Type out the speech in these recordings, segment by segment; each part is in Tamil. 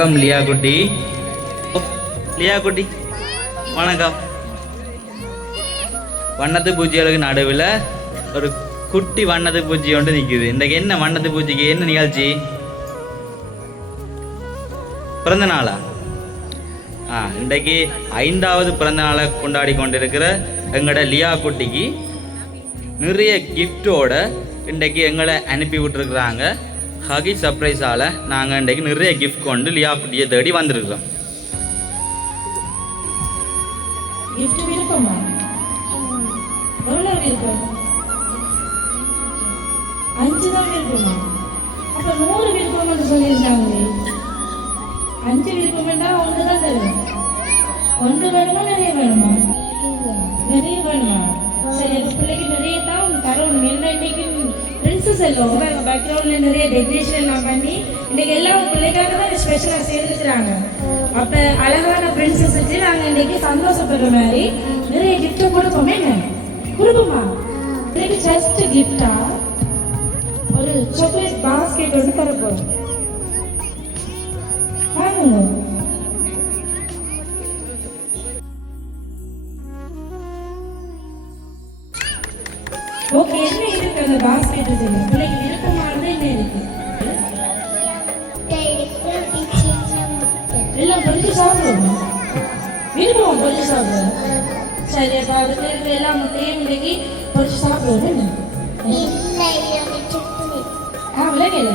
வணக்கம் லியா குட்டி. லியா குட்டி வணக்கம். வண்ணத்து பூச்சிகளுக்கு நடுவில் ஒரு குட்டி வண்ணத்து பூச்சி ஒன்று நிற்குது. இன்றைக்கு என்ன வண்ணத்து பூச்சிக்கு என்ன நிகழ்ச்சி? பிறந்த நாளா? இன்றைக்கு 5வது பிறந்த நாளை கொண்டாடி கொண்டிருக்கிற எங்களோட லியா குட்டிக்கு நிறைய கிஃப்டோட இன்றைக்கு எங்களை அனுப்பி விட்டுருக்குறாங்க. ஹகி சர்ப்ரைஸால் நாங்கள் இன்றைக்கு நிறைய கிஃப்ட் கொண்டு லியா குட்டியை தேடி வந்திருக்கிறோம். அஞ்சு விருப்பம் வேண்டாம், ஒன்று தான் தருவேன். ஒன்று வேணுமா நிறைய வேணுமா? நிறைய வேணுமா? சரி, அந்த பிள்ளைக்கு நிறைய தான் தரணும். என்ன இன்னைக்கு பிரின்சஸ் எல்லாம் பேக்ரவுண்டில் நிறைய டெக்கரேஷன் எல்லாம் பண்ணி இன்னைக்கு எல்லாம் பிள்ளைக்காக தான் ஸ்பெஷலாக சேர்ந்துக்கிறாங்க. அப்போ அழகான பிரின்சஸுக்கு நாங்கள் இன்னைக்கு சந்தோஷப்படுற மாதிரி நிறைய கிஃப்ட்டை கொடுப்போமே. என்ன கொடுப்போமா? இன்னைக்கு ஜஸ்ட் கிஃப்டா ஒரு சாக்லேட் பாஸ்கெட் ஒன்று தரப்போம். ஓகே, என்ன இருக்கு அந்த பாஸ்கெட்? பிள்ளைக்கு விருப்பமானது என்ன இருக்கு? எல்லாம் பொறிச்சு சாப்பிடுவோம். விருப்பம் பொறிச்சு சாப்பிடுவோம். சரி, அப்போ அதுக்கு எல்லாம் முட்டையும் இன்னைக்கு பொறிச்சு சாப்பிடுவோம். விலகல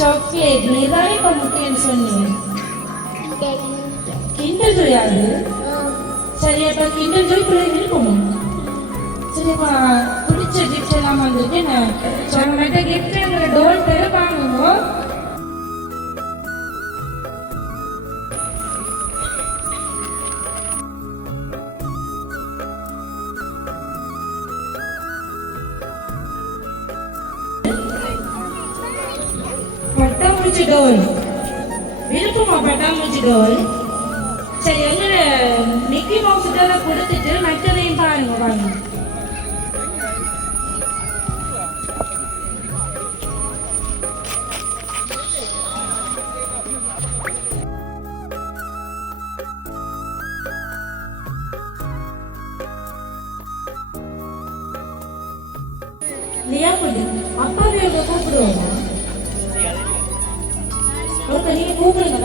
சாக்லேட் நீதானே இப்போ முட்டைன்னு சொன்னீங்க. கிண்டல் ஜோயாது? சரி, அப்போ கிண்டல் ஜோய் பிள்ளைங்க இருக்குமா? சரிப்பா, பிடிச்ச கிஃப்ட் எல்லாம் வந்துட்டு நான் மற்ற கிஃப்ட் எங்களை டோல் தர வாங்குவோம். பட்டாம்பூச்சி டோல் விருப்பமா? பட்டாம்பூச்சி டோல். சரி, எங்களை மிக்கி மவுஸுக்கெல்லாம் கொடுத்துட்டு மற்றதையும் பாருங்க. வாங்க. லியா குட்டி, அப்பாவை எங்க கூப்பிடுவோமா? ஓகே, நீங்க கூப்பிடுங்க.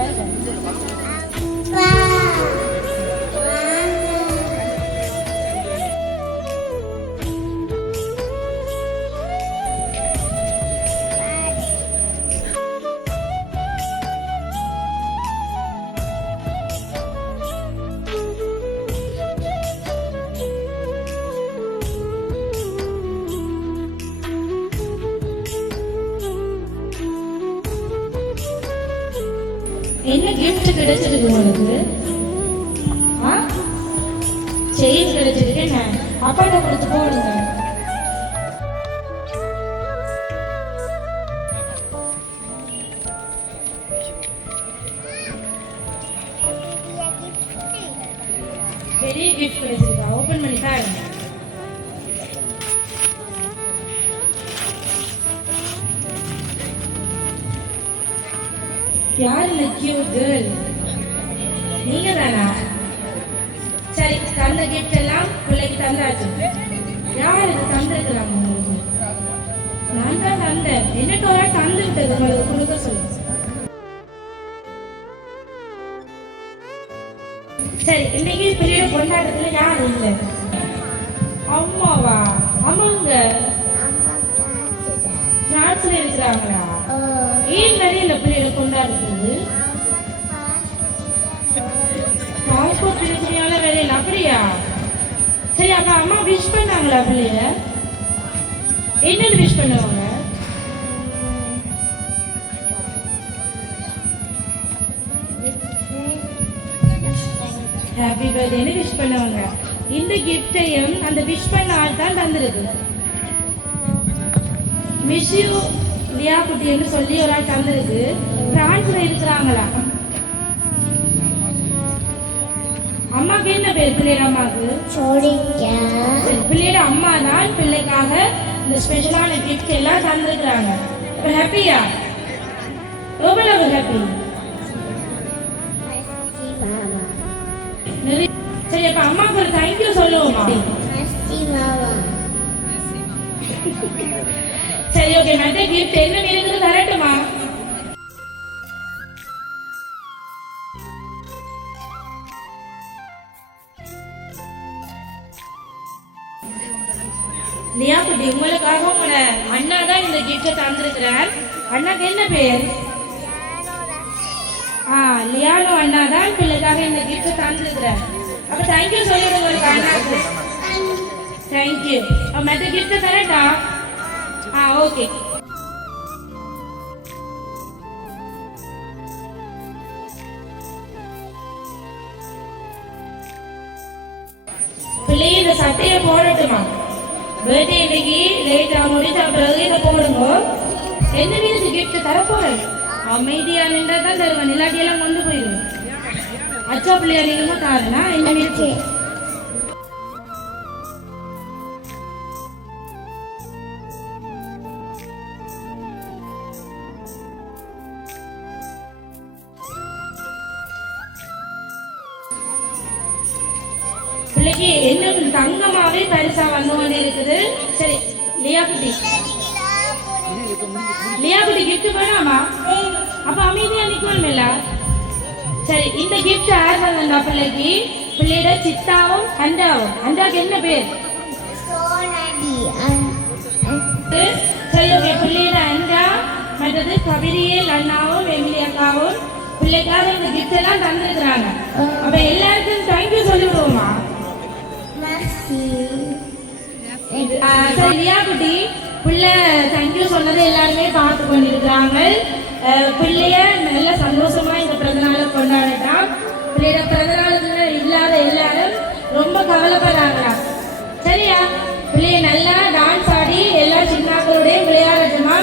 என்ன கிஃப்ட் கிடைச்சிருக்கு உங்களுக்கு? செயின் கிடைச்சிருக்கு. நான் அப்பாட்ட கொடுத்து போடுங்க. பெரிய கிஃப்ட் கிடைச்சிருக்கா? ஓபன் பண்ணி பாருங்க. யார் இந்த கியூட் கேர்ள்? நீங்க தானா? சரி, தந்த கிஃப்ட் எல்லாம் பிள்ளைக்கு தந்தாச்சு. யார் இது தந்திருக்கிறாங்க உங்களுக்கு? நான் தான் தந்தேன். என்னட்டு ஒரு தந்துவிட்டது உங்களுக்கு கொடுக்க சொல்லுங்க. சரி, இன்னைக்கு பெரிய கொண்டாட்டத்துல யார் இல்லை? அம்மாவா? அம்மாங்க பிரான்ஸ்ல இருக்கிறாங்களா? ஏன் நிறைய இந்த பிள்ளைகளை கொண்டாடுறது? பாஸ்போர்ட் பிரச்சனையால வேலையில். அப்படியா? சரி, அப்ப அம்மா விஷ் பண்ணாங்களா பிள்ளைய? என்னன்னு விஷ் பண்ணுவாங்க? ஹாப்பி பர்த்டேன்னு விஷ் பண்ணுவாங்க. இந்த கிஃப்டையும் அந்த விஷ் பண்ண ஆள் தான் தந்துருக்கு. மிஸ் யூ லியா குட்டின்னு சொல்லி ஒரு ஆள் தந்திருக்கு. பிரான்ஸ்ல இருக்கிறாங்களா? அம்மாக்கு என்ன பேர்? பிள்ளையோட அம்மாக்கு பிள்ளையோட அம்மா தான் பிள்ளைக்காக இந்த ஸ்பெஷலான கிஃப்ட் எல்லாம் தந்துருக்குறாங்க. இப்போ ஹாப்பியா? எவ்வளவு ஹாப்பி? நிறைய சரி அப்ப அம்மாவுக்கு ஒரு தேங்க்யூ சொல்லுவோமா சரி ஓகே மற்ற கிஃப்ட் என்ன இருக்குது தரட்டுமா லியா குட்டி உங்களுக்காக உங்களோட அண்ணா தான் இந்த கிஃப்டை தந்திருக்கிறார் அண்ணாக்கு என்ன பேர் லியானோ அண்ணா தான் பிள்ளைக்காக இந்த கிஃப்டை தந்திருக்கிறார் அப்ப தேங்க்யூ சொல்லிடுங்க உங்களுக்கு அண்ணாக்கு தேங்க்யூ மற்ற கிஃப்டை தரட்டா ஓகே பிள்ளை இந்த சட்டையை போடட்டுமா பர்த்டே இன்னைக்கு லேட்டா முடிஞ்ச பிறகு இதை போடுங்க என்ன மீது கிஃப்ட் தரப்போறேன் அமைதியா நின்றா தான் தருவேன் இல்லாட்டியெல்லாம் கொண்டு போயிடுவேன் அச்சா பிள்ளையா நீங்க தாருனா என்ன மீது பிள்ளைக்கு என்ன தங்கமாவே பரிசா வந்து கொண்டு இருக்குது சரி லியா குட்டி கிஃப்ட் வேணாமா அப்ப அமைதியா நிக்கணும் இல்ல சரி இந்த கிஃப்ட் யார் தந்தா பிள்ளைக்கு பிள்ளையோட சித்தாவும் அண்டாவுக்கு என்ன பேர் சரி ஓகே பிள்ளையோட அண்டா மற்றது கபிரியல் அண்ணாவும் எமிலி அக்காவும் பிள்ளைக்காக இந்த கிஃப்ட் எல்லாம் தந்துருக்குறாங்க அப்ப எல்லாருக்கும் தேங்க்யூ சொல்லிவிடுவோமா லியா குட்டி பிள்ளை தேங்க்யூ சொன்னதை எல்லாருமே பார்த்து கொண்டிருக்கிறாங்க பிள்ளைய நல்ல சந்தோஷமா இந்த பிறந்தநாளை கொண்டாடட்டான் பிள்ளையோட பிறந்தநாளத்துல இல்லாத எல்லாரும் ரொம்ப கவலைப்படுறாங்களா சரியா பிள்ளைய நல்லா டான்ஸ் ஆடி எல்லா சின்னாக்களோடையும் விளையாடட்டுமா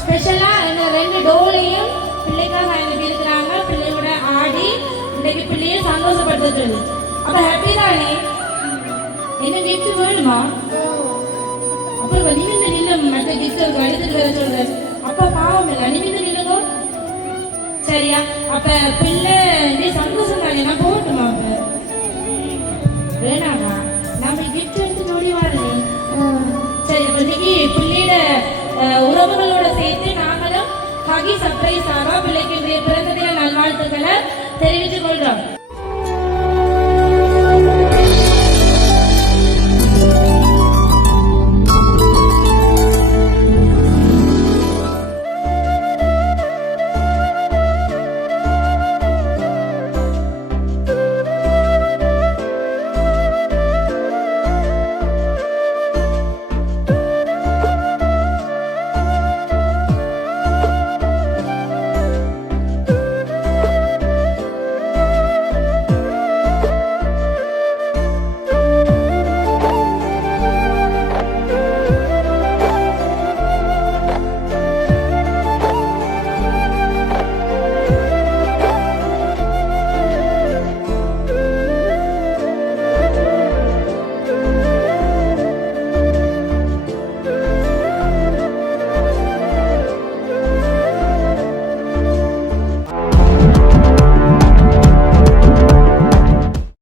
ஸ்பெஷலா இந்த 2 டோலையும் பிள்ளைக்காக அனுப்பி இருக்கிறாங்க பிள்ளையோட ஆடி இன்னைக்கு பிள்ளைய சந்தோஷப்படுத்த சொல்லி அப்ப ஹாப்பி தானே என்ன கிஃப்ட் வேணுமா அப்புறம் நிமிந்து நில்லும் மற்ற கிஃப்ட் எடுத்துட்டு வர சொல்றேன் அப்ப பாவம் இல்லை நிமிந்து நில்லுங்க சரியா அப்ப பிள்ளை நீ சந்தோஷம் தானே நான் போகட்டுமா அப்ப வேணாமா நம்ம கிஃப்ட் எடுத்து நோடி வாருங்க சரி அப்ப இன்னைக்கு பிள்ளையோட உறவுகளோட சேர்த்து நாங்களும் ஹகி சர்ப்ரைஸ் ஆகா பிள்ளைக்கு பிறந்த தின நல்வாழ்த்துக்களை தெரிவித்துக் கொள்றோம்